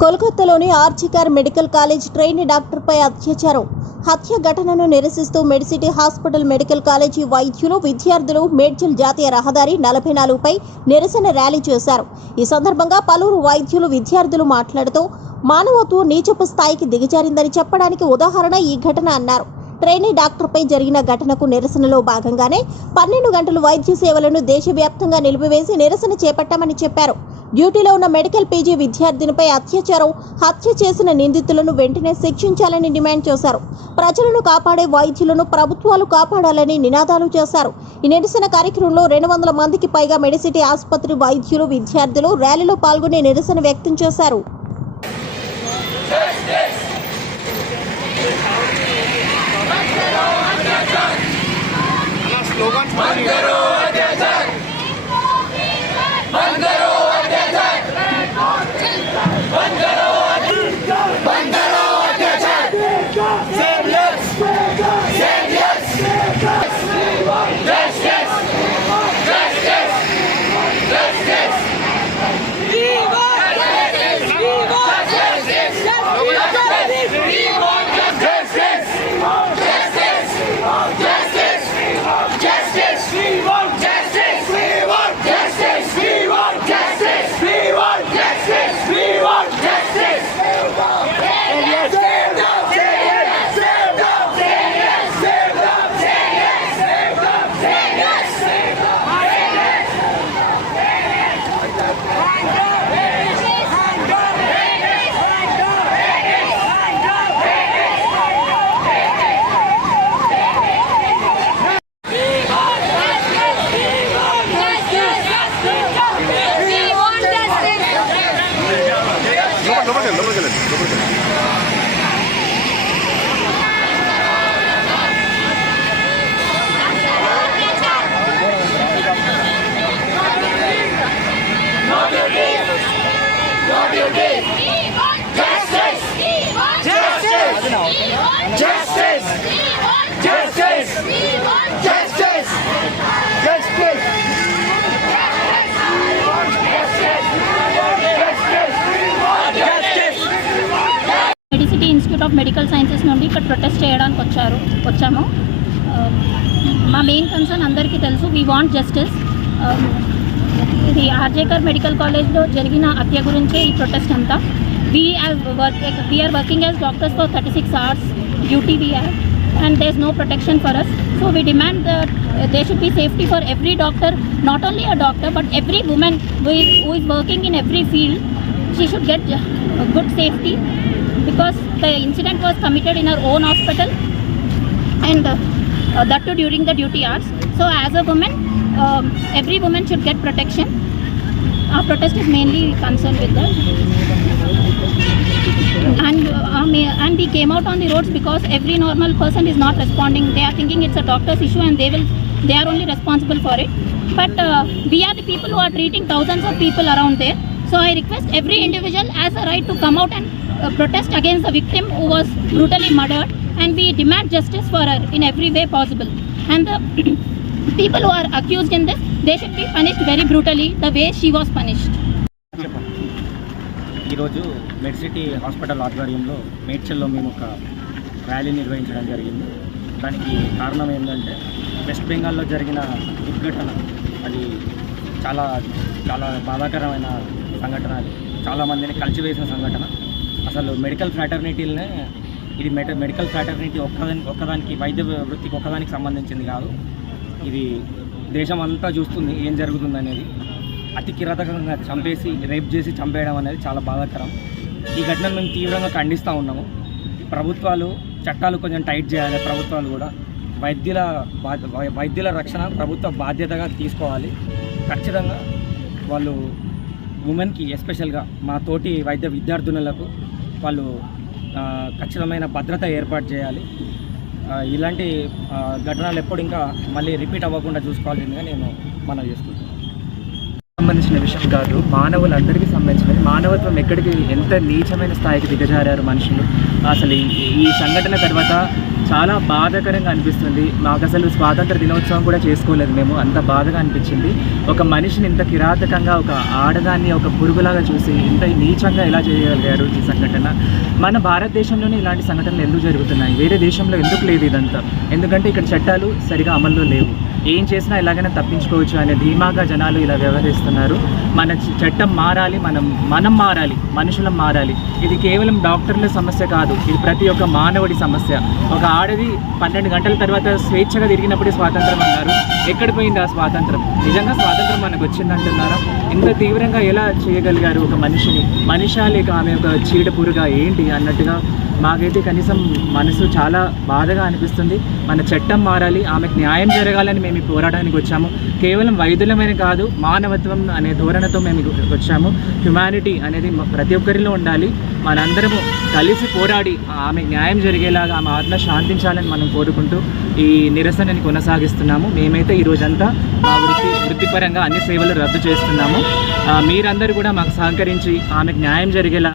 కోల్కతాలోని ఆర్చికార్ medical college trainee డాక్టర్పై అత్యాచారం. హత్య ఘటనను నిరసిస్తూ మెడిసిటీ హాస్పిటల్ మెడికల్ కాలేజీ వైద్యులు విద్యార్థులు మేడ్చల్ జాతీయ రహదారి నలభై నాలుగుపై నిరసన ర్యాలీ చేశారు. ఈ సందర్భంగా పలువురు వైద్యులు విద్యార్థులు మాట్లాడుతూ మానవత్వం నీచపు స్థాయికి దిగజారిందని చెప్పడానికి ఉదాహరణ ఈ ఘటన అన్నారు. ట్రైనీ డాక్టర్పై జరిగిన ఘటనకు నిరసనలో భాగంగానే పన్నెండు గంటలు వైద్య సేవలను దేశవ్యాప్తంగా నిలిపివేసి నిరసన చేపట్టామని చెప్పారు. డ్యూటీలో ఉన్న మెడికల్ పీజీ విద్యార్థినిపై అత్యాచారం హత్య చేసిన నిందితులను వెంటనే శిక్షించాలని డిమాండ్ చేశారు. ప్రజలను కాపాడే వైద్యులను ప్రభుత్వాలు కాపాడాలని నినాదాలు చేశారు. ఈ నిరసన కార్యక్రమంలో రెండు వందల మందికి పైగా మెడిసిటీ ఆసుపత్రి వైద్యులు విద్యార్థులు ర్యాలీలో పాల్గొని నిరసన వ్యక్తం చేశారు. లోపలికి ఆఫ్ మెడికల్ సైన్సెస్ నుండి ఇక్కడ ప్రొటెస్ట్ చేయడానికి వచ్చారు వచ్చాము ఆ, మా మెయిన్ కన్సర్న్ అందరికీ తెలుసు వీ వాంట్ జస్టిస్ ఇది ఆర్జేకర్ మెడికల్ కాలేజ్లో జరిగిన హత్య గురించే ఈ ప్రొటెస్ట్ అంతా we as work we are working as doctors for thirty six hours duty we have and there's no protection for us. So we demand that uh, there should be safety for every doctor, not only a doctor, but every woman who is, who is working in every field. She should get uh, good safety because the incident was committed in her own hospital and uh, uh, that too during the duty hours. So as a woman, um, every woman should get protection. Our protest is mainly concerned with that and uh, and we came out on the roads because every normal person is not responding they are thinking it's a doctor's issue and they will they are only responsible for it but uh, we are the people who are treating thousands of people around there so i request every individual has a right to come out and protest against the victim who was brutally murdered and we demand justice for her in every way possible and the people who are accused in this they should be punished very brutally the way she was punished ఈరోజు Medcity hospital ఆధ్వర్యంలో మేడ్చల్లో మేము ఒక rally నిర్వహించడం జరిగింది దానికి కారణం ఏంటంటే వెస్ట్ బెంగాల్లో జరిగిన దుర్ఘటన అది చాలా చాలా బాధాకరమైన సంఘటన అది చాలామందిని కలిసివేసిన సంఘటన అసలు మెడికల్ ఫ్రాటర్నిటీలనే ఇది మెడికల్ ఫ్రాటర్నిటీ ఒక్కదాని ఒక్కదానికి వైద్య వృత్తికి ఒక్కదానికి సంబంధించింది కాదు. ఇది దేశం అంతా చూస్తుంది ఏం జరుగుతుంది అనేది అతి కిరాతకంగా చంపేసి రేప్ చేసి చంపేయడం అనేది చాలా బాధాకరం. ఈ ఘటనను మేము తీవ్రంగా ఖండిస్తూ ఉన్నాము. ప్రభుత్వాలు చట్టాలు కొంచెం టైట్ చేయాలి ప్రభుత్వాలు కూడా. వైద్యుల బా- వై- వైద్యుల రక్షణ ప్రభుత్వ బాధ్యతగా తీసుకోవాలి. ఖచ్చితంగా వాళ్ళు ఉమెన్కి ఎస్పెషల్గా మా తోటి వైద్య విద్యార్థినులకు వాళ్ళు ఖచ్చితమైన భద్రత ఏర్పాటు చేయాలి. ఇలాంటి ఘటనలు ఎప్పుడు ఇంకా మళ్ళీ రిపీట్ అవ్వకుండా చూసుకోవాలని నేను మనం చేసుకుంటున్నాను సంబంధించిన విషయం కాదు మానవులందరికీ సంబంధించినది. మానవత్వం ఎక్కడికి ఎంత నీచమైన స్థాయికి దిగజారారు మనుషులు. అసలు ఈ- ఈ సంఘటన తర్వాత చాలా బాధాకరంగా అనిపిస్తుంది. మాకు అసలు స్వాతంత్ర దినోత్సవం కూడా చేసుకోలేదు మేము. అంత బాధగా అనిపించింది. ఒక మనిషిని ఇంత కిరాతకంగా ఒక ఆడదాన్ని ఒక పురుగులాగా చూసి ఇంత నీచంగా ఎలా చేయగలిగారు ఈ సంఘటన? మన భారతదేశంలోనే ఇలాంటి సంఘటనలు ఎందుకు జరుగుతున్నాయి? వేరే దేశంలో ఎందుకు లేదు ఇదంతా? ఎందుకంటే ఇక్కడ చట్టాలు సరిగా అమల్లో లేవు. ఏం చేసినా ఎలాగైనా తప్పించుకోవచ్చు అనే ధీమాగా జనాలు ఇలా వ్యవహరిస్తున్నారు. మన చట్టం మారాలి మనం మనం మారాలి మనుషులం మారాలి. ఇది కేవలం డాక్టర్ల సమస్య కాదు ఇది ప్రతి ఒక్క మానవుడి సమస్య. ఒక ఆడది పన్నెండు గంటల తర్వాత స్వేచ్ఛగా తిరిగినప్పుడే స్వాతంత్రం అన్నారు. ఎక్కడ పోయింది ఆ స్వాతంత్రం? నిజంగా స్వాతంత్రం మనకు వచ్చిందంటున్నారా? ఇంత తీవ్రంగా ఎలా చేయగలిగారు ఒక మనిషిని? మనిషా లేక ఆమె ఒక చీడపురుగా ఏంటి అన్నట్టుగా మాకైతే కనీసం మనసు చాలా బాధగా అనిపిస్తుంది. మన చట్టం మారాలి ఆమెకు న్యాయం జరగాలని మేము పోరాటానికి వచ్చాము. కేవలం వైద్యులమైన కాదు మానవత్వం అనే ధోరణితో మేము వచ్చాము. హ్యుమానిటీ అనేది ప్రతి ఒక్కరిలో ఉండాలి. మనందరము కలిసి పోరాడి ఆమె న్యాయం జరిగేలాగా ఆమె ఆత్మ శాంతించాలని మనం కోరుకుంటూ ఈ నిరసనని కొనసాగిస్తున్నాము. మేమైతే ఈ రోజంతా మా వృత్తి వృత్తిపరంగా అన్ని సేవలు రద్దు చేస్తున్నాము. మీరందరూ కూడా మాకు సహకరించి ఆమెకు న్యాయం జరిగేలా